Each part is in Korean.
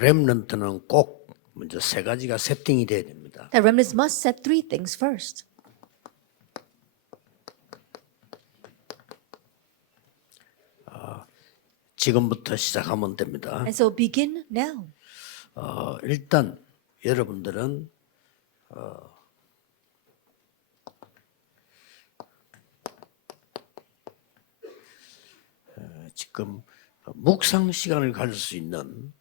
렘넌트는 꼭 먼저 세 가지가 세팅이 돼야 됩니다. The remnants must set three things first. 지금부터 시작하면 됩니다. And so begin now. 일단 여러분들은 지금 묵상 시간을 가질 수 있는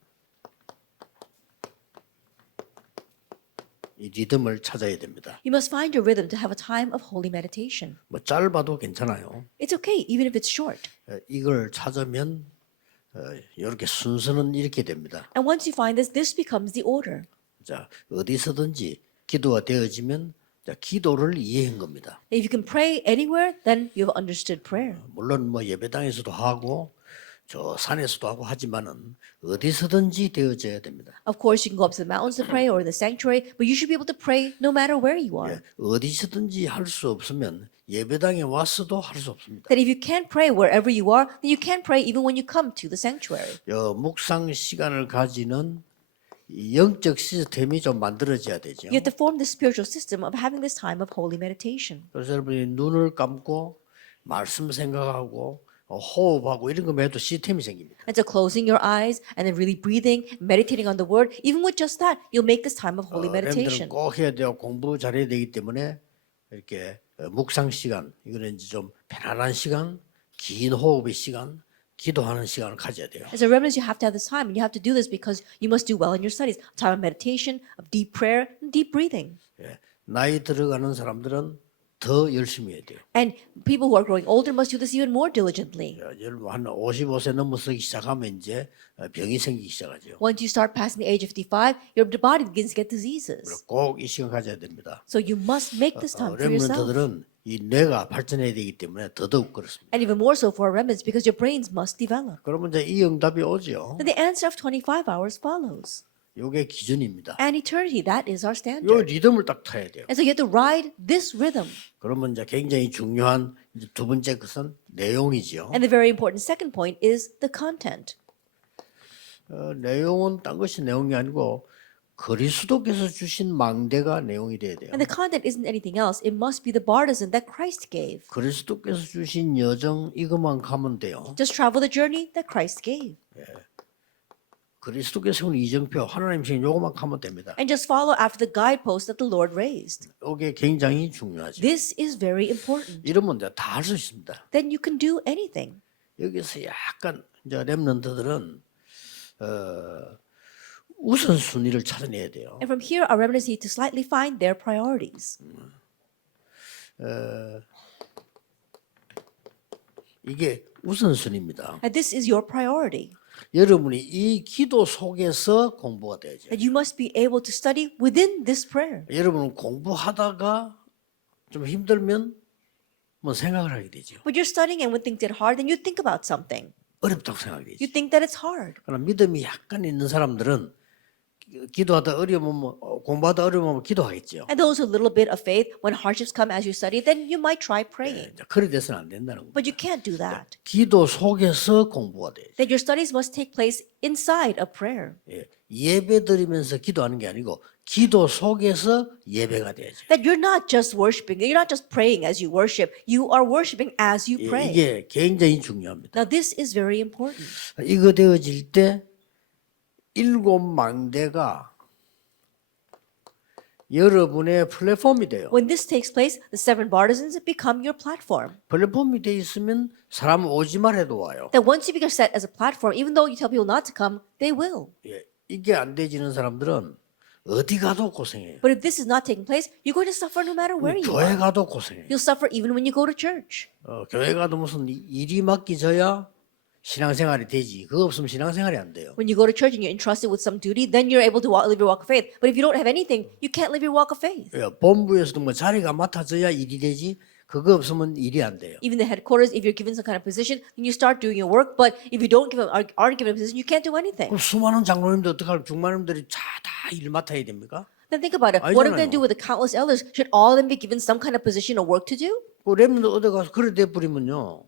이 리듬을 찾아야 됩니다. You must find your rhythm to have a time of holy meditation. 뭐 짧아도 괜찮아요. It's okay, even if it's short. 이걸 찾으면 이렇게 순서는 이렇게 됩니다. And once you find this, this becomes the order. 자, 어디서든지 기도가 되어지면 자, 기도를 이해한 겁니다. If you can pray anywhere, then you have understood prayer. 물론 뭐 예배당에서도 하고 저 산에서도 하고 하지만은 어디서든지 되어져야 됩니다. Of course, you can go up to the mountains to pray or in the sanctuary, but you should be able to pray no matter where you are. 어디서든지 할 수 없으면 예배당에 와서도 할 수 없습니다. That if you can't pray wherever you are, then you can't pray even when you come to the sanctuary. 묵상 시간을 가지는 이 영적 시스템이 좀 만들어져야 되죠. You have to form the spiritual system of having this time of holy meditation. 그래서 여러분이 눈을 감고 말씀 생각하고 호흡하고 이런 것만 해도 시스템이 생깁니다. And so closing your eyes and then really breathing, meditating on the word, even with just that, you'll make this time of holy meditation. 여러분들은 꼭 해야 돼요. 공부 잘해야 되기 때문에 이렇게 묵상 시간, 이거는 이제 좀 편안한 시간, 긴 호흡의 시간, 기도하는 시간을 가져야 돼요. As a remnant, you have to have this time, and you have to do this because you must do well in your studies. A time of meditation, of deep prayer, and deep breathing. 나이 들어가는 사람들은 더 열심히 해야 돼요. And people who are growing older must do this even more diligently. 여러분 한 55세 넘어서기 시작하면 이제 병이 생기기 시작하죠. Once you start passing the age of 55, your body begins to get diseases. 꼭 이 시간 가져야 됩니다. So you must make this time for yourself. 렘넌트들은 이 뇌가 발전해야 되기 때문에 더더욱 그렇습니다. And even more so for remnants because your brains must develop. 그러면 이제 이 응답이 오죠. Then the answer of 25 hours follows. 이게 기준입니다. And eternity, that is our 이 standard. 리듬을 딱 타야 돼요. And so you have to ride this rhythm. 그러면 이제 굉장히 중요한 이제 두 번째 것은 내용이죠. And the very important second point is the content. 내용은 딴 것이 내용이 아니고 그리스도께서 주신 망대가 내용이 돼야 돼요. And the content isn't anything else. It must be the partisan that Christ gave. 그리스도께서 주신 여정 이것만 가면 돼요. Just travel the journey that Christ gave. 그리스도께서 세운 이정표 하나님 신 요것만 가면 됩니다. And just follow after the guideposts that the Lord raised. 이게 굉장히 중요하죠. This is very important. 이러면 이제 다 할 수 있습니다. Then you can do anything. 여기서 약간 이제 렘넌트들은 우선순위를 찾아내야 돼요. And from here, our remnants need to slightly find their priorities. 이게 우선순위입니다. And this is your priority. 여러분이 이 기도 속에서 공부가 돼야죠. That you must be able to study within this prayer. 여러분은 공부하다가 좀 힘들면 뭐 생각을 하게 되죠. But you're studying and when things get hard, then you think about something. 어렵다고 생각이 되죠. You think that it's hard. 그러나 믿음이 약간 있는 사람들은 기도하다 어려우면 공부하다 어려우면 기도하겠죠. And those with a little bit of faith, when hardships come as you study, then you might try praying. 그래 돼서는 안 된다는 겁니다. But you can't do that. 기도 속에서 공부가 돼요. That your studies must take place inside of prayer. 예배 드리면서 기도하는 게 아니고 기도 속에서 예배가 돼야죠. That you're not just worshiping, you're not just praying as you worship, you are worshiping as you pray. 이게 굉장히 중요합니다. Now this is very important. 이거 되어질 때 일곱 망대가 여러분의 플랫폼이 돼요. When this takes place, the seven partisans become your platform. 플랫폼이 돼 있으면 사람 오지 말해도 와요. That once you become set as a platform, even though you tell people not to come, they will. 이게 안 되지는 사람들은 어디 가도 고생해요. But if this is not taking place, you're going to suffer no matter where you 교회 are. 가도 고생해요. You'll suffer even when you go to church. 교회 가도 무슨 일이 맡기져야 신앙생활이 되지. 그거 없으면 신앙생활이 안 돼요. When you go to church and you're entrusted with some duty, then you're able to live your walk of faith. But if you don't have anything, you can't live your walk of faith. 본부에서도 뭐 자리가 맡아져야 일이 되지. 그거 없으면 일이 안 돼요. Even the headquarters, if you're given some kind of position, then you start doing your work. But if you don't aren't given a position, you can't do anything. 그럼 수많은 장로님들 어떡할 중마님들이 다 일 맡아야 됩니까? Then think about it. What are we going to do with the countless elders? Should all of them be given some kind of position or work to do? 그 렘넌트 어디 가서 그래 돼 버리면요.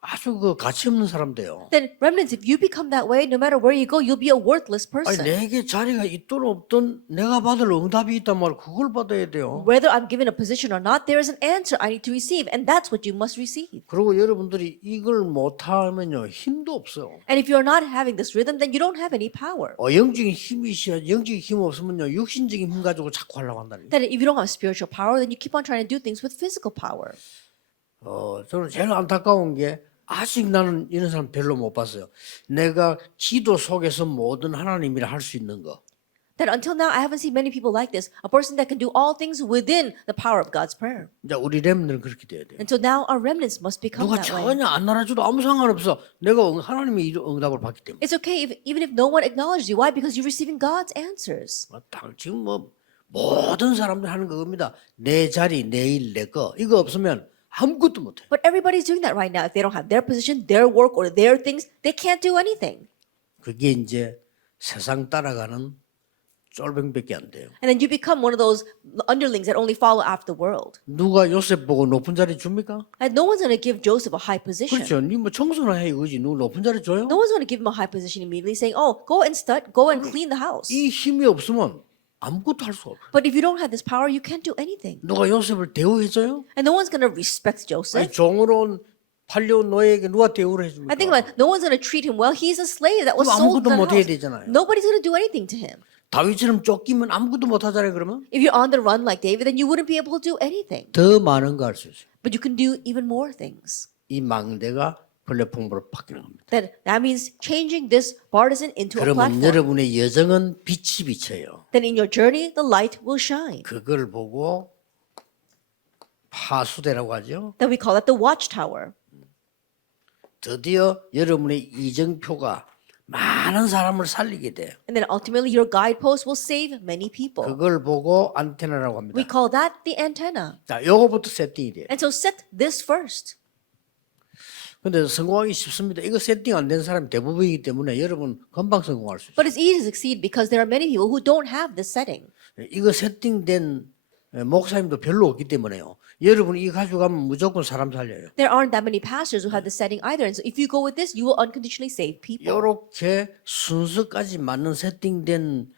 아주 그 가치 없는 사람 돼요. Then remnants, if you become that way, no matter where you go, you'll be a worthless 아니 person. 내게 자리가 있든 없든 내가 받을 응답이 있단 말 그걸 받아야 돼요. Whether I'm given a position or not, there is an answer I need to receive, and that's what you must receive. 그리고 여러분들이 이걸 못하면요 힘도 없어요. And if you're not having this rhythm, then you don't have any power. 영적인 힘이 있어야 영적인 힘 없으면요 육신적인 힘 가지고 자꾸 하려고 한다는 거예요. Then if you don't have spiritual power, then you keep on trying to do things with physical power. 저는 제일 안타까운 게 아직 나는 이런 사람 별로 못 봤어요. 내가 기도 속에서 모든 하나님이라 할 수 있는 거. That until now, I haven't seen many people like this. A person that can do all things within the power of God's prayer. 이제 우리 렘들은 그렇게 돼야 돼요. And so now our remnants must become 누가 that way. 전혀 안 알아줘도 아무 상관없어. 내가 하나님의 응답을 받기 때문에. It's okay even if no one acknowledges you. Why? Because you're receiving God's answers. 지금 모든 사람들 하는 그겁니다. 내 자리, 내 일, 내 거. 이거 없으면 아무것도 못해. But everybody's doing that right now. If they don't have their position, their work, or their things, they can't do anything. 그게 이제 세상 따라가는 쫄병밖에 안 돼요. And then you become one of those underlings that only follow after the world. 누가 요셉 보고 높은 자리 줍니까? And no one's going to give Joseph a high position. 그렇죠. 니 청소나 해 이거지. 누구 높은 자리 줘요? No one's going to give him a high position immediately, saying, "Oh, go and stud, go and clean the house." 이 힘이 없으면 아무것도 할 수 없어. But if you don't have this power, you can't do anything. 누가 요셉을 대우해줘요? And no one's going to respect 아니 Joseph. 종으로 온 팔려온 노예에게 누가 대우를 해줍니까? I think about it, no one's going to treat him well. He's a slave that was 그럼 sold 아무것도 in the 못 해야 house. 되잖아요. Nobody's going to do anything to him. 다윗처럼 쫓기면 아무것도 못 하잖아요. 그러면 If you're on the run like David, then you wouldn't be able to do anything. 더 많은 거 할 수 있어요. But you can do even more things. 이 망대가 플랫폼으로 바뀌는 겁니다. That means changing this partisan into a 그러면 platform. 여러분의 여정은 빛이 비쳐요. Then in your journey, the light will shine. 그걸 보고 파수대라고 하죠. Then we call that the watchtower. 드디어 여러분의 이정표가 많은 사람을 살리게 돼요. And then ultimately, your guidepost will save many people. 그걸 보고 안테나라고 합니다. We call that the antenna. 자, 요거부터 세팅이 돼요. And so set this first. 근데 성공하기 쉽습니다. 이거 세팅 안 된 사람이 대부분이기 때문에 여러분 금방 성공할 수 있어요. But it's easy to succeed because there are many people who don't have this setting. 이거 세팅된 목사님도 별로 없기 때문에요. 여러분이 이거 가지고 가면 무조건 사람 살려요. There aren't that many pastors who have this setting either. And so if you go with this, you will unconditionally save people. 이렇게 순서까지 맞는 세팅된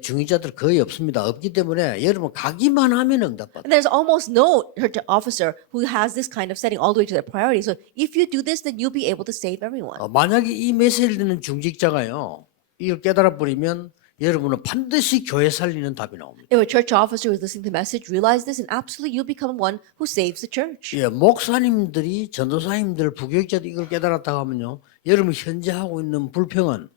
중위자들 거의 없습니다. 없기 때문에 여러분 가기만 하면 응답받아요. And there's almost no church officer who has this kind of setting all the way to their priority. So if you do this, then you'll be able to save everyone. 만약에 이 메시지를 듣는 중직자가요. 이걸 깨달아 버리면 여러분은 반드시 교회 살리는 답이 나옵니다. If a church officer who is listening to the message realize this, and absolutely you'll become one who saves the church. 예, 목사님들이 전도사님들 부교육자들 이걸 깨달았다고 하면요. 여러분 현재 하고 있는 불평은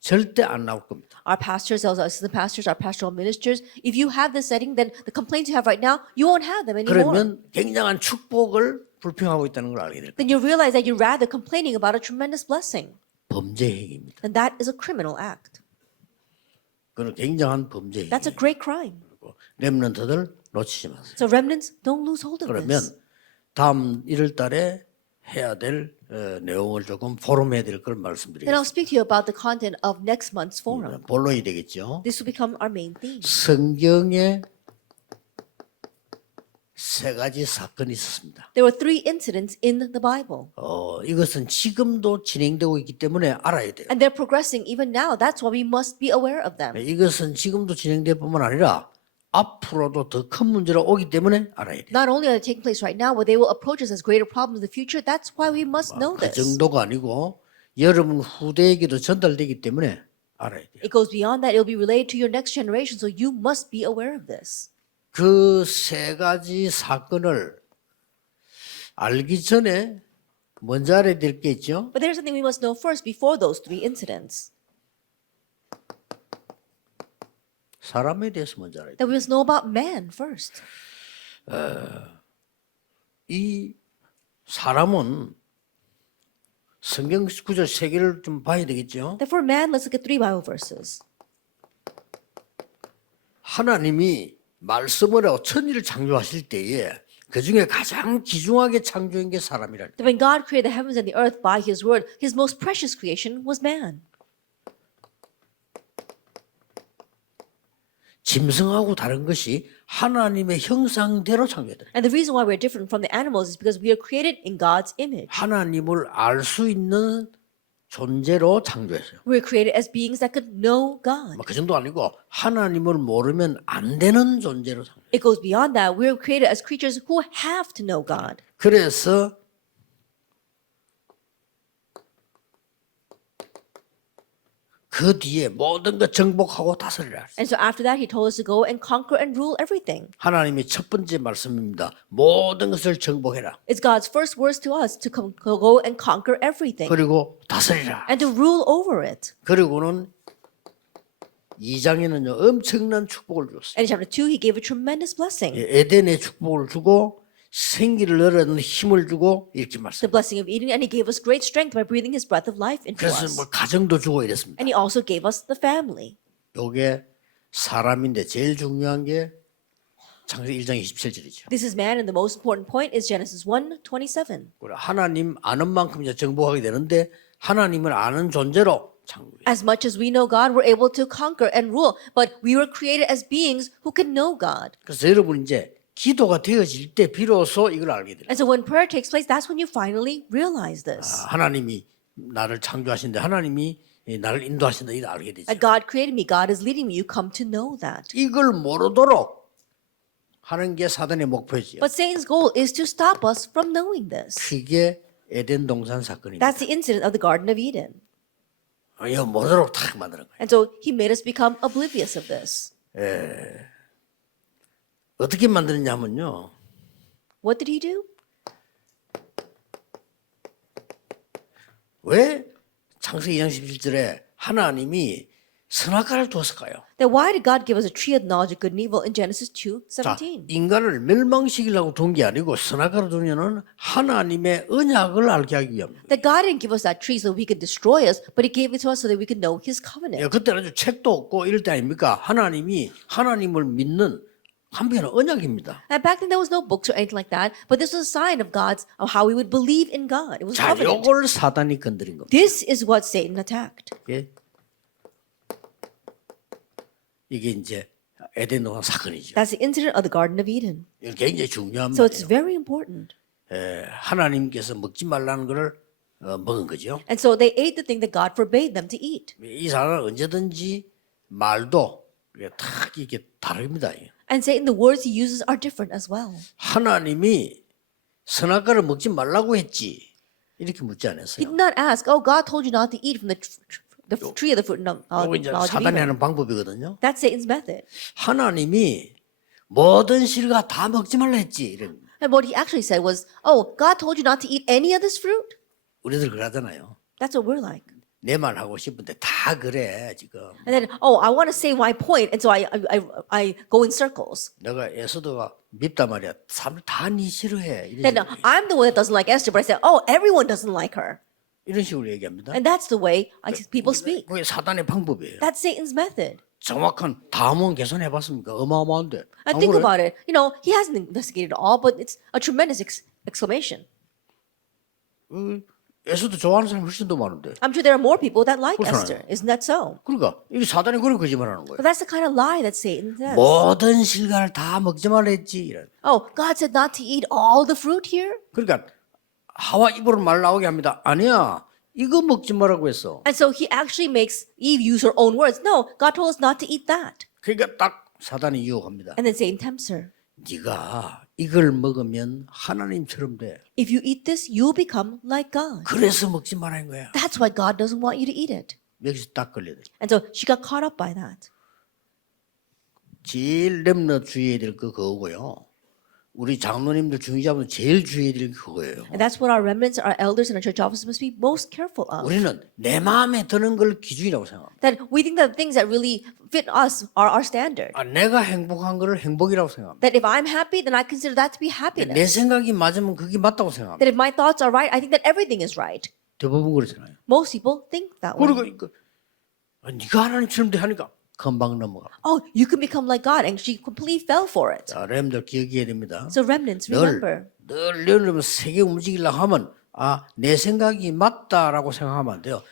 절대 안 나올 겁니다. Our pastors, our assistant pastors, our pastoral ministers, if you have this setting, then the complaints you have right now, you won't have them anymore. 그러면 굉장한 축복을 불평하고 있다는 걸 알게 될 거예요. Then you realize that you're rather complaining about a tremendous blessing. 범죄 행위입니다. And that is a criminal act. 그건 굉장한 범죄 행위. That's a great crime. 렘넌트들 놓치지 마세요. So remnants, don't lose hold of 그러면 this. 다음 1월 달에 해야 될 내용을 조금 포럼해야 될 걸 Then I'll 말씀드리겠습니다. speak to you about the content of next month's forum. 본론이 되겠죠. This will become our main theme. 성경에 세 가지 사건이 있었습니다. There were 3 incidents in the Bible. 이것은 지금도 진행되고 있기 때문에 알아야 돼요. And they're progressing even now. That's why we must be aware of them. 이것은 지금도 진행될 뿐만 아니라 앞으로도 더 큰 문제로 오기 때문에 알아야 돼요. Not only are they taking place right now, but they will approach us as greater problems in the future. That's why we must know 그 this. 정도가 아니고 여러분 후대에게도 전달되기 때문에 알아야 돼요. It goes beyond that. It will be relayed to your next generation. So you must be aware of this. 그 세 가지 사건을 알기 전에 먼저 알아야 될 게 있죠. But there's something we must know first before those 3 incidents. 사람에 대해서 먼저 알아야 돼요. That we must know about man first. 이 사람은 성경 구절 세 개를 좀 봐야 되겠죠. Therefore, man, let's look at 3 Bible verses. 하나님이 말씀을 하고 천지를 창조하실 때에 그 중에 가장 귀중하게 창조한 게 사람이라. That when God created the heavens and the earth by His word, His most precious creation was man. 짐승하고 다른 것이 하나님의 형상대로 창조해요. And the reason why we're different from the animals is because we are created in God's image. 하나님을 알 수 있는 존재로 창조했어요. We're created as beings that could know God. 그 정도 아니고 하나님을 모르면 안 되는 존재로 창조했어요. It goes beyond that. We're created as creatures who have to know God. 그래서 그 뒤에 모든 것 정복하고 다스리라. And so after that, he told us to go and conquer and rule everything. 하나님의 첫 번째 말씀입니다. 모든 것을 정복해라. It's God's first words to us to go and conquer everything 그리고 다스리라. and to rule over it. 그리고는 2장에는요 엄청난 축복을 줬어요. And in chapter 2, he gave a tremendous blessing. 에덴의 축복을 주고 생기를 얻는 힘을 주고 이렇게 The 말씀. blessing of Eden, and he gave us great strength by breathing his breath of life into 그래서 us. 뭐 가정도 주고 이랬습니다. And he also gave us the family. 요게 사람인데 제일 중요한 게 창세기 1장 27절이죠. This is man, and the most important point is Genesis 1:27. 하나님 아는 만큼 이제 정복하게 되는데 하나님을 아는 존재로 창조해요. As much as we know God, we're able to conquer and rule. But we were created as beings who can know God. 그래서 여러분 이제 기도가 되어질 때 비로소 이걸 알게 돼요. And so when prayer takes place, that's when you finally realize this. 하나님이 나를 창조하신데 하나님이 나를 인도하신다 이걸 알게 되죠. That God created me, God is leading me. You come to know that. 이걸 모르도록 하는 게 사단의 목표지요. But Satan's goal is to stop us from knowing this. 그게 에덴 동산 사건입니다. That's the incident of the Garden of Eden. 이거 모르도록 탁 만드는 거예요. And so he made us become oblivious of this. 어떻게 만드느냐면요. What did he do? 왜 창세기 2장 17절에 하나님이 선악과를 두었을까요? Then why did God give us a tree of knowledge of good and evil in Genesis 자, 2:17? 인간을 멸망시키려고 둔 게 아니고 선악과를 두면은 하나님의 언약을 알게 하기 위함입니다. That God didn't give us that tree so he could destroy us, but he gave it to us so that we could know his 예, covenant. 그때는 아주 책도 없고 이럴 때 아닙니까? 하나님이 하나님을 믿는 한편의 언약입니다. And back then there was no books or anything like that, but this was a sign of God's of how we would believe in God. It was 자, covenant. 요걸 사단이 건드린 겁니다. This is what Satan attacked. 예? 이게 이제 에덴 동산 사건이죠. That's the incident of the Garden of Eden. 이게 굉장히 중요한 So it's 말이에요. very important. 하나님께서 먹지 말라는 것을 먹은 거죠. And so they ate the thing that God forbade them to eat. 이 사람은 언제든지 말도 탁 이렇게 다릅니다. And Satan, the words he uses are different as well. 하나님이 선악과를 먹지 말라고 했지 이렇게 묻지 He 않았어요. did not ask, "Oh, God told you not to eat from the tree of the fruit of 이거 이제 knowledge of 사단이 evil." 하는 방법이거든요. That's Satan's method. 하나님이 모든 실과 다 먹지 말라 했지. 이런. And what he actually said was, "Oh, God told you not to eat any of this fruit." 우리들 그러잖아요. That's what we're like. 내 말 하고 싶은데 다 그래 지금. And then, "Oh, I want to say my point," and so I go in circles. 내가 에스더가 밉단 말이야. 사람들 다 니 싫어해. Then I'm the one that doesn't like Esther, but I say, "Oh, everyone doesn't like her." 이런 식으로 얘기합니다. And that's the way people speak. 그게 사단의 방법이에요. That's Satan's method. 정확한 다음은 계산해 봤습니까? 어마어마한데. And think about it. You know, he hasn't investigated all, but it's a tremendous exclamation. 에스더 좋아하는 사람 훨씬 더 많은데. I'm sure there are more people that like 그렇잖아요. Esther. Isn't that so? 그러니까 이게 사단이 그런 거짓말하는 거예요. But that's the kind of lie that Satan says. 모든 실과를 다 먹지 말라 했지. 이런. Oh, God said not to eat all the fruit here? 그러니까 하와 입으로 말 나오게 합니다. 아니야. 이거 먹지 말라고 했어. And so he actually makes Eve use her own words. No, God told us not to eat that. 그러니까 딱 사단이 유혹합니다. And then Satan tempts her. 네가 이걸 먹으면 하나님처럼 돼. If you eat this, you'll become like God. 그래서 먹지 말라는 거야. That's why God doesn't want you to eat it. 여기서 딱 걸려야 돼. And so she got caught up by that. 제일 렘너 주의해야 될 거 그거고요. 우리 장로님들 중의자분 제일 주의해야 될 게 그거예요. And that's what our remnants, our elders, and our church officers must be most careful of. 우리는 내 마음에 드는 걸 기준이라고 생각합니다. That we think that the things that really fit us are our standard. 내가 행복한 거를 행복이라고 생각합니다. That if I'm happy, then I consider that to be 내 happiness. 생각이 맞으면 그게 맞다고 생각합니다. That if my thoughts are right, I think that everything is right. 대부분 그렇잖아요. Most people think that 그리고 way. 네가 하나님처럼 돼 하니까 금방 넘어가. Oh, you can become like God, and she completely fell for it. 자, 렘들 기억해야 됩니다. So remnants, remember. 늘 여러분 세계 움직이려고 하면 내 생각이 맞다라고 생각하면 안 돼요.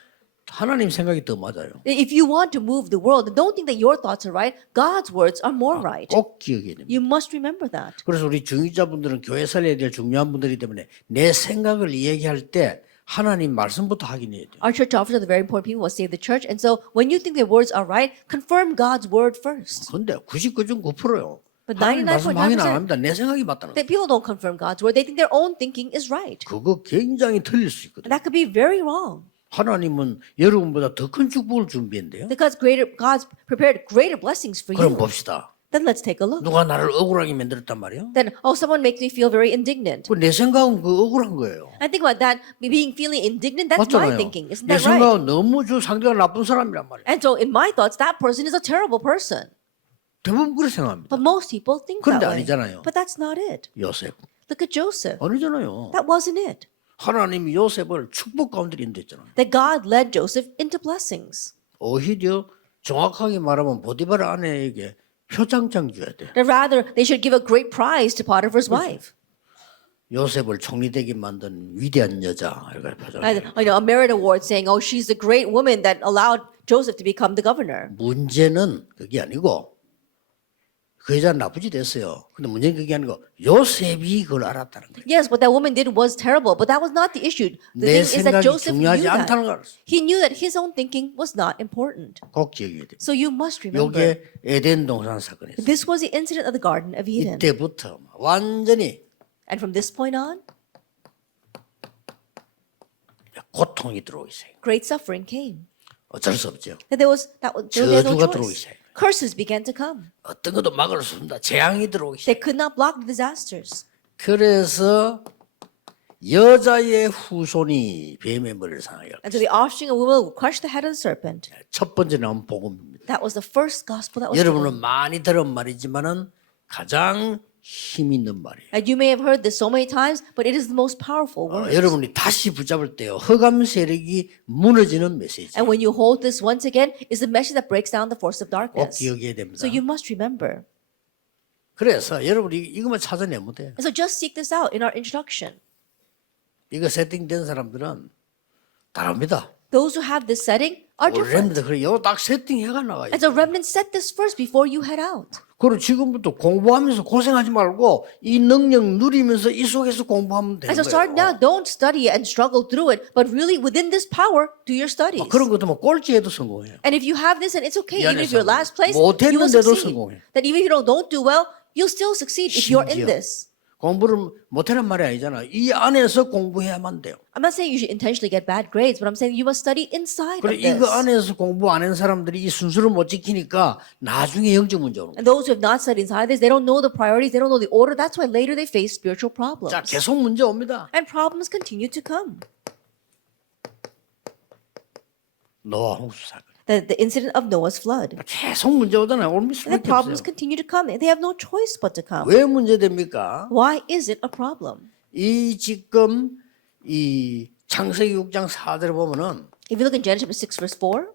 하나님 생각이 더 맞아요. If you want to move the world, don't think that your thoughts are right. God's words are more right. 꼭 기억해야 됩니다. You must remember that. 그래서 우리 중직자분들은 교회 살려야 될 중요한 분들이기 때문에 내 생각을 이야기할 때 하나님 말씀부터 확인해야 돼요. Our church officers are the very important people who save the church. And so when you think their words are right, confirm God's word first. 그런데 99.9%요. But 하나님 말씀 99.9% 확인 안 합니다. 내 생각이 맞다는 거예요. that people don't confirm God's word. They think their own thinking is right. 그거 굉장히 틀릴 수 있거든요. And that could be very wrong. 하나님은 여러분보다 더 큰 축복을 준비했는데요. Because God's prepared greater blessings for 그럼 you. 봅시다. Then let's take a look. 누가 나를 억울하게 만들었단 말이에요? Then, someone makes me feel very indignant. 내 생각은 그 억울한 거예요. I think about that, me feeling indignant, that's my 맞잖아요. thinking. Isn't 내 that right? 생각은 너무 저 상대가 나쁜 사람이란 말이에요. And so in my thoughts, that person is a terrible person. 대부분 그렇게 생각합니다. But most people think 그런데 that way. 아니잖아요. But that's not it. 요셉 Look at Joseph. 아니잖아요. That wasn't it. 하나님이 요셉을 축복 가운데 인도했잖아요. That God led Joseph into blessings. 오히려 정확하게 말하면 보디발 아내에게 표창장 줘야 돼. That rather, they should give a great prize to Potiphar's wife. 요셉을 총리되게 만든 위대한 여자 이렇게 표창. And, a merit award saying, oh, she's the great woman that allowed Joseph to become the governor. 문제는 그게 아니고 그 여자 나쁘지 됐어요. 근데 문제는 그게 아니고 요셉이 그걸 알았다는 거예요. Yes, what that woman did was terrible, but that was not the issue. 내 The thing is that 생각이 Joseph knew 중요하지 않다는 걸 that. 알았어요. He knew that his own thinking was not important. 꼭 기억해야 돼요. So you must remember. 이게 에덴 동산 사건이었어요. This was the incident of the Garden of Eden. 이때부터 완전히 And from this point on, 고통이 들어오기 시작해요. great suffering came. 어쩔 수 없죠. That there was no 저주가 들어오기 choice. 시작해요. Curses began to come. 어떤 것도 막을 수 없습니다. 재앙이 들어오기 They 시작해요. could not block the disasters. 그래서 여자의 후손이 뱀의 머리를 상하게 할 And so the offspring of woman will crush the head of the serpent. 첫 번째 나온 복음입니다. That was the first gospel that was 여러분은 given. 많이 들은 말이지만은 가장 힘 있는 말이에요. And you may have heard this so many times, but it is the most powerful word. 여러분이 다시 붙잡을 때요. 흑암 세력이 무너지는 메시지. And when you hold this once again, is the message that breaks down the force of 꼭 darkness. 기억해야 됩니다. So you must remember. 그래서 여러분이 이것만 찾아내면 돼요. And so just seek this out in our introduction. 이거 세팅된 사람들은 다릅니다. Those who have this setting are different. 렘들 그래 요딱 세팅해가 나가요. As a remnant, set this first before you head out. 그리고 지금부터 공부하면서 고생하지 말고 이 능력 누리면서 이 속에서 공부하면 되는 And so start now, 거예요. don't study and struggle through it, but really within this power, do your studies. 그런 것도 뭐 꼴찌해도 성공해요. And if you have this, and it's okay, 이 even if 안에서 you're last place, you will 못했는데도 succeed. 성공해. That even if you don't do well, you'll still succeed if you're in 심지어 this. 공부를 못하는 말이 아니잖아. 이 안에서 공부해야만 돼요. I'm not saying you should intentionally get bad grades, but I'm saying you must study inside 그래 of this. 이거 안에서 공부 안 한 사람들이 이 순서를 못 지키니까 나중에 영적 문제 오는 거예요. And those who have not studied inside this, they don't know the priorities, they don't know the order. That's why later they face spiritual problems. 자, 계속 문제 옵니다. And problems continue to come. 노아 홍수 사건. The incident of Noah's flood. 계속 문제 오잖아요. 올 And the 수밖에 problems 없어요. continue to come. They have no choice but to come. 왜 문제됩니까? Why is it a problem? 이 지금 이 창세기 6장 4절에 보면은 If you look in Genesis chapter 6, verse 4,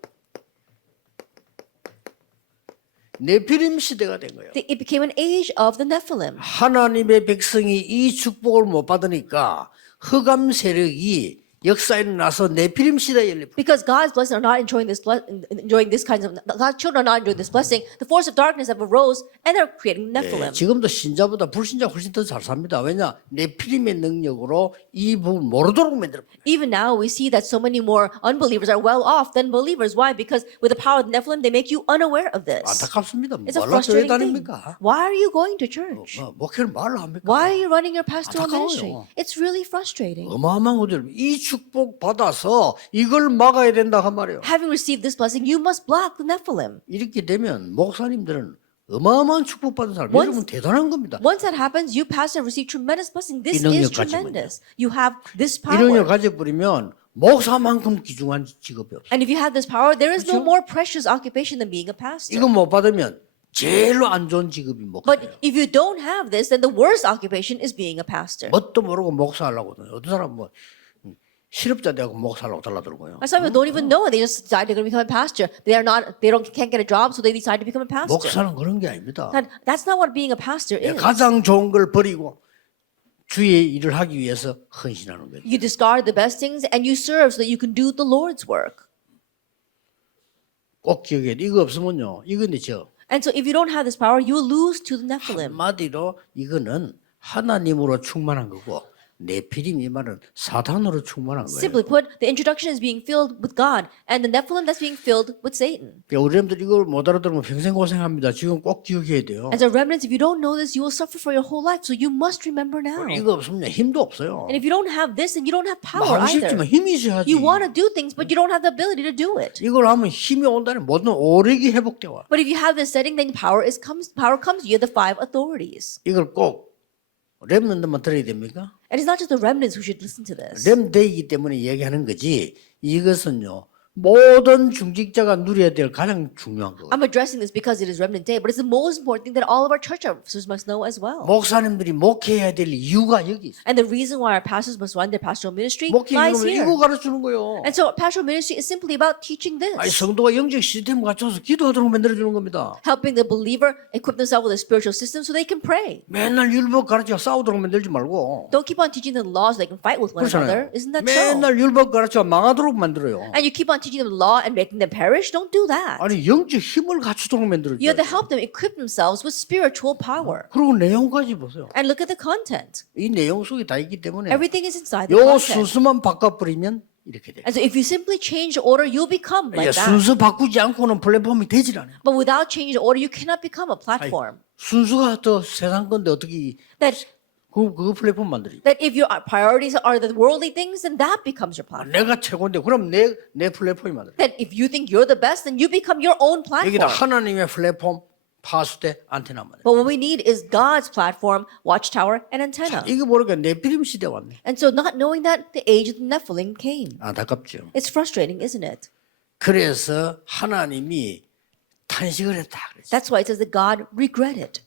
네피림 시대가 된 거예요. it became an age of the Nephilim. 하나님의 백성이 이 축복을 못 받으니까 흑암 세력이 역사에 일어나서 네피림 시대에 열려. Because God's blessings are not enjoying this kind of God's children are not enjoying this blessing. The force of darkness have arose and they're creating Nephilim. 지금도 신자보다 불신자 훨씬 더 잘 삽니다. 왜냐? 네피림의 능력으로 이 부분 모르도록 만들어. Even now, we see that so many more unbelievers are well off than believers. Why? Because with the power of the Nephilim, they make you unaware of this. 안타깝습니다. It's a 말로 교회 frustrating thing. 다닙니까? Why are you going to church? 목회를 말로 합니까? Why are you running your pastoral 안타까워요. ministry? It's really frustrating. 어마어마한 거죠. 이 축복 받아서 이걸 막아야 된다 한 말이에요. Having received this blessing, you must block the Nephilim. 이렇게 되면 목사님들은 어마어마한 축복 받은 사람. Once- 여러분 대단한 겁니다. Once that happens, you pastor receive tremendous blessing. This 이 능력 is 가지면요. tremendous. You have this 이런 일 power. 가져버리면 목사만큼 귀중한 직업이 없어요. And if you have this power, there is no 그렇죠? more precious occupation than being a pastor. 이거 못 받으면 제일로 안 좋은 직업이 목사예요. But if you don't have this, then the worst occupation is being a pastor. 뭣도 모르고 목사하려고 하거든요. 어떤 사람 뭐 실업자 되고 목사하려고 달라들고요. And some people don't even know it. They just decide they're going to become a pastor. Can't get a job, so they decide to become a pastor. 목사는 그런 게 아닙니다. That's not what being a pastor is. 가장 좋은 걸 버리고 주의 일을 하기 위해서 헌신하는 거예요. You discard the best things and you serve so that you can do the Lord's work. 꼭 기억해야 돼. 이거 없으면요. 이건 저 And so if you don't have this power, you will lose to the Nephilim. 한마디로 이거는 하나님으로 충만한 거고 네피림 이 말은 사탄으로 충만한 거예요. Simply put, the introduction is being filled with God, and the Nephilim that's being filled with Satan. 그러니까 우리 여러분들 이걸 못 알아들으면 평생 고생합니다. 지금 꼭 기억해야 돼요. And so remnants, if you don't know this, you will suffer for your whole life. So you must remember now. 이거 없으면 힘도 없어요. And if you don't have this, then you don't have 뭐 power 하고 싶지만 either. 힘이 있어야지. You want to do things, but you don't have the ability to do it. 이걸 하면 힘이 온다는 모든 오력이 회복돼 와. But if you have this setting, then power comes. You have the 5 authorities. 이걸 꼭 렘넌트만 들어야 됩니까? And it's not just the remnants who should listen to this. 렘데이기 때문에 얘기하는 거지. 이것은요. 모든 중직자가 누려야 될 가장 중요한 거예요. I'm addressing this because it is remnant day, but it's the most important thing that all of our church officers must know as well. 목사님들이 목회해야 될 이유가 여기 있어요. And the reason why our pastors must run their pastoral ministry 목회 lies 이유는 here. 이거 가르치는 거예요. And so pastoral ministry is simply about teaching this. 아니 성도가 영적 시스템 갖춰서 기도하도록 만들어주는 겁니다. Helping the believer equip themselves with a spiritual system so they can pray. 맨날 율법 가르쳐 싸우도록 만들지 말고. Don't keep on teaching them laws so they can fight with one 그렇잖아요. another. Isn't that so? 맨날 율법 가르쳐 망하도록 만들어요. And you keep on teaching them law and making them perish? Don't do that. 아니 영적 힘을 갖추도록 만들어줘요. You have to help them equip themselves with spiritual power. 그리고 내용까지 보세요. And look at the content. 이 내용 속에 다 있기 때문에 Everything is inside the 요 content. 순서만 바꿔버리면 이렇게 돼요. And so if you simply change the order, you'll become like that. 순서 바꾸지 않고는 플랫폼이 되질 않아요. But without changing the order, you cannot become a platform. 순서가 더 세상 건데 어떻게 그 플랫폼 만들지? That if your priorities are the worldly things, then that becomes your platform. 내가 최고인데 그럼 내 플랫폼이 만들어. That if you think you're the best, then you become your own 여기다 platform. 하나님의 플랫폼 파수대 안테나 만들어. But what we need is God's platform, watchtower, and antenna. 이거 모르니까 네피림 시대 왔네. And so not knowing that, the age of the Nephilim came. 안타깝죠. It's frustrating, isn't it? 그래서 하나님이 탄식을 했다. 그랬어요. That's why it says that God regretted.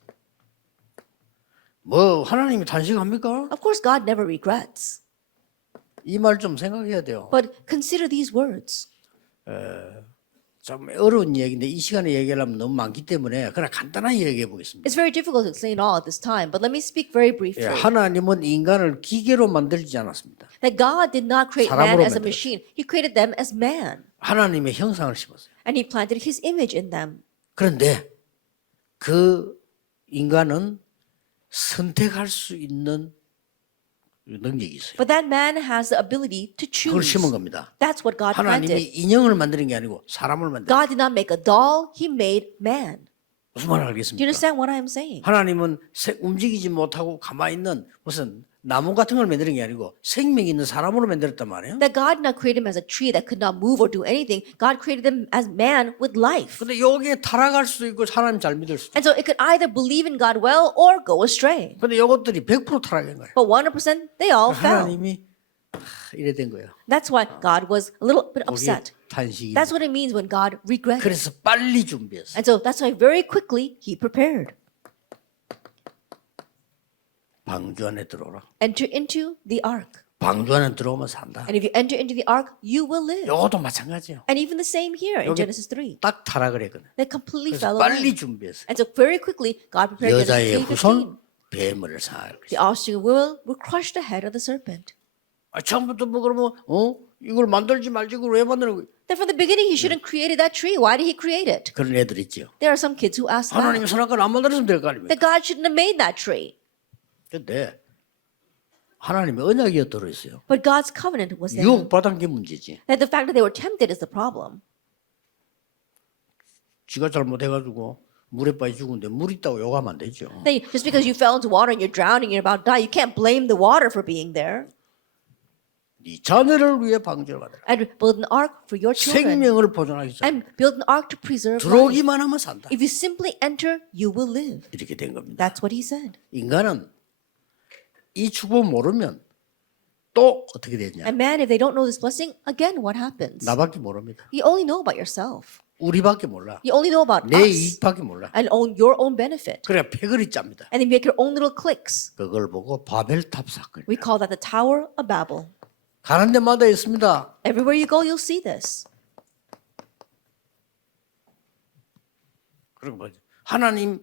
뭐 하나님이 탄식합니까? Of course, God never regrets. 이 말 좀 생각해야 돼요. But consider these words. 좀 어려운 얘기인데 이 시간에 얘기하려면 너무 많기 때문에 그냥 간단하게 얘기해 보겠습니다. It's very difficult to explain all at this time, but let me speak very briefly. 하나님은 인간을 기계로 만들지 않았습니다. That God did not create man 사람으로 as a 만들었어요. machine. He created them as man. 하나님의 형상을 심었어요. And he planted his image in them. 그런데 그 인간은 선택할 수 있는 능력이 있어요. But that man has the ability to 그걸 choose. 심은 겁니다. That's what God 하나님이 planted. 인형을 만드는 게 아니고 사람을 만드는 God did not make a doll, he made man. 무슨 말을 Do you 알겠습니까? understand what I am saying? 하나님은 움직이지 못하고 가만히 있는 무슨 나무 같은 걸 만드는 게 아니고 생명 있는 사람으로 만들었단 말이에요. That God did not create him as a tree that could not move or do anything. God created them as man with life. 근데 여기에 타락할 수도 있고 사람이 잘 믿을 수도 있고. And so it could either believe in God well or go astray. 근데 이것들이 100% 타락한 거예요. But 100% they all fell. 하나님이 이래 된 거예요. That's why God was a little bit 그게 upset. 탄식이. That's what it means when God regretted. 그래서 빨리 준비했어요. And so that's why very quickly he prepared. 방주 안에 들어오라. Enter into the ark. 방주 안에 들어오면 산다. And if you enter into the ark, you will live. 이것도 마찬가지예요. And even the same here in 여기 Genesis 3. 딱 타락을 했거든. They completely 그래서 fell 빨리 away. 준비했어요. And so very quickly, God prepared 여자의 Genesis 후손 3:15. 뱀을 살. The offspring of woman will crush the head of the serpent. 처음부터 뭐 그러면 이걸 만들지 말지 그걸 왜 만드는 거예요? Then from the beginning, he shouldn't created that tree. Why did he create it? 그런 애들 있죠. There are some kids who ask 하나님 that. 선악과를 안 만들었으면 될 거 아닙니까? That God shouldn't have made that tree. 근데 하나님의 언약이 들어있어요. But God's covenant was there. 유혹받은 게 문제지. That the fact that they were tempted is the problem. 지가 잘못해가지고 물에 빠져 죽은데 물 있다고 욕하면 안 되죠. Then just because you fell into water and you're drowning, you're about to die, you can't blame the water for being there. 네 자녀를 위해 방주를 만들어. And build an ark for your children. 생명을 보존하기 위해 And build an ark to preserve life. 들어오기만 하면 산다. If you simply enter, you will live. 이렇게 된 겁니다. That's what he said. 인간은 이 축복 모르면 또 어떻게 되냐? And man, if they don't know this blessing, again, what happens? 나밖에 모릅니다. You only know about yourself. 우리밖에 몰라. You only know about 내 us 이익밖에 몰라. and own your own benefit. 그래 패거리 짭니다. And they make your own little cliques. 그걸 보고 바벨탑 사건. We call that the Tower of Babel. 가는 데마다 있습니다. Everywhere you go, you'll see this. 그리고 뭐죠? 하나님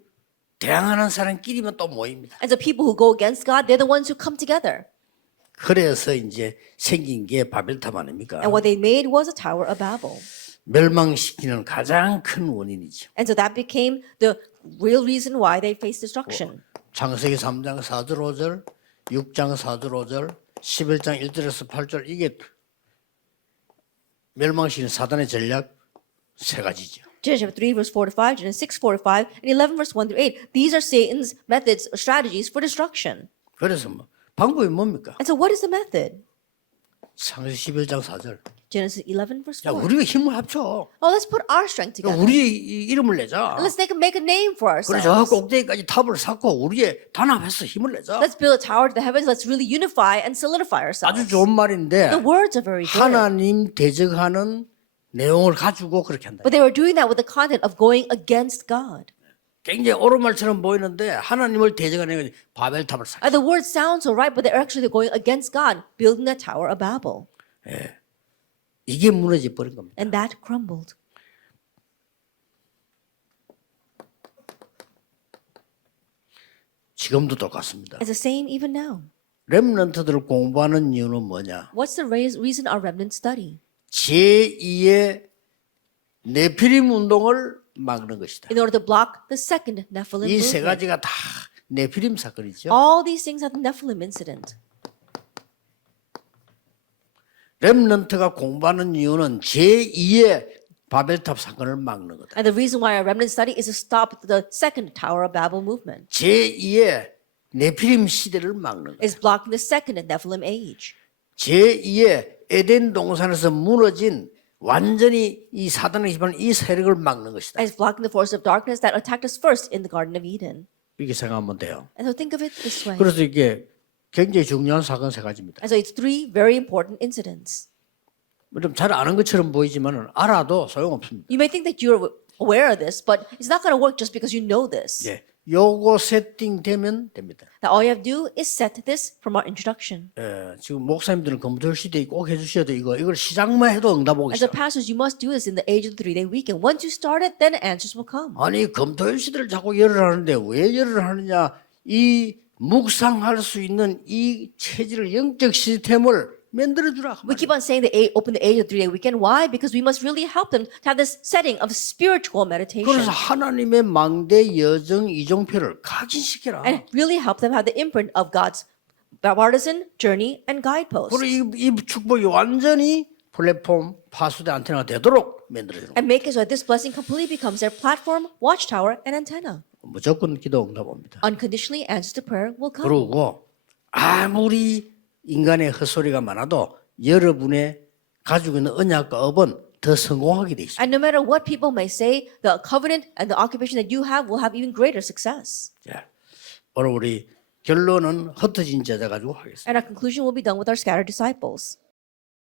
대항하는 사람끼리만 또 모입니다. And so people who go against God, they're the ones who come together. 그래서 이제 생긴 게 바벨탑 아닙니까? And what they made was a Tower of Babel. 멸망시키는 가장 큰 원인이죠. And so that became the real reason why they faced destruction. 창세기 3장 4절 5절, 6장 4절 5절, 11장 1절에서 8절 이게 멸망시키는 사단의 전략 세 가지죠. Genesis 3 verse 4 to 5, Genesis 6 4 to 5, and 11 verse 1 through 8. These are Satan's methods or strategies for destruction. 그래서 뭐 방법이 뭡니까? And so what is the method? 창세기 11장 4절. Genesis 11 verse 야, 4. 우리가 힘을 합쳐. Oh, let's put our strength 야, together. 우리의 이름을 내자. Let's make a name for 그래 저 ourselves. 꼭대기까지 탑을 쌓고 우리의 단합해서 힘을 내자. Let's build a tower to the heavens. Let's really unify and solidify 아주 ourselves. 좋은 말인데 The words are very good. 하나님 대적하는 내용을 가지고 그렇게 한다. But they were doing that with the content of going against God. 굉장히 옳은 말처럼 보이는데 하나님을 대적하는 건 바벨탑을 쌓자. The words sound so right, but they're actually going against God, building the Tower of Babel. 이게 무너져 버린 겁니다. And that crumbled. 지금도 똑같습니다. It's the same even now. 렘넌트들을 공부하는 이유는 뭐냐? What's the reason our remnant study? 제2의 네피림 운동을 막는 것이다. In order to block the second Nephilim 이 세 movement. 가지가 다 네피림 사건이죠. All these things are the Nephilim incident. 렘넌트가 공부하는 이유는 제2의 바벨탑 사건을 막는 거다. And the reason why our remnant study is to stop the second Tower of Babel movement. 제2의 네피림 시대를 막는 거다. Is blocking the second Nephilim age. 제2의 에덴 동산에서 무너진 완전히 이 사단의 기반을 이 세력을 막는 것이다. And is blocking the force of darkness that attacked us first in the Garden of Eden. 이렇게 생각하면 돼요. And so think of it this way. 그래서 이게 굉장히 중요한 사건 세 가지입니다. And so it's three very important incidents. 좀 잘 아는 것처럼 보이지만 알아도 소용없습니다. You may think that you're aware of this, but it's not going to work just because you know this. 예, 요거 세팅되면 됩니다. Now all you have to do is set this from our introduction. 예, 지금 목사님들은 검토 시대에 꼭 해주셔야 돼. 이걸 시작만 해도 응답 오기 As a 시작. pastors, you must do this in the age of the 3-day weekend. Once you start it, then answers will come. 아니 검토 시대를 자꾸 열을 하는데 왜 열을 하느냐? 이 묵상할 수 있는 이 체질을 영적 시스템을 만들어주라. We keep on saying open the age of the 3-day weekend. Why? Because we must really help them to have this setting of spiritual meditation. 그래서 하나님의 망대 여정 이종표를 각인시켜라. And really help them have the imprint of God's partisan journey and guideposts. 그리고 이 축복이 완전히 플랫폼 파수대 안테나가 되도록 만들어주는 And make it so that this blessing completely becomes their platform, watchtower, and antenna. 무조건 기도 응답 옵니다. Unconditionally, answers to prayer will come. 그리고 아무리 인간의 헛소리가 많아도 여러분의 가지고 있는 언약과 업은 더 성공하게 돼 있습니다. And no matter what people may say, the covenant and the occupation that you have will have even greater success. 자, 오늘 우리 결론은 흩어진 제자 가지고 하겠습니다. And our conclusion will be done with our scattered disciples.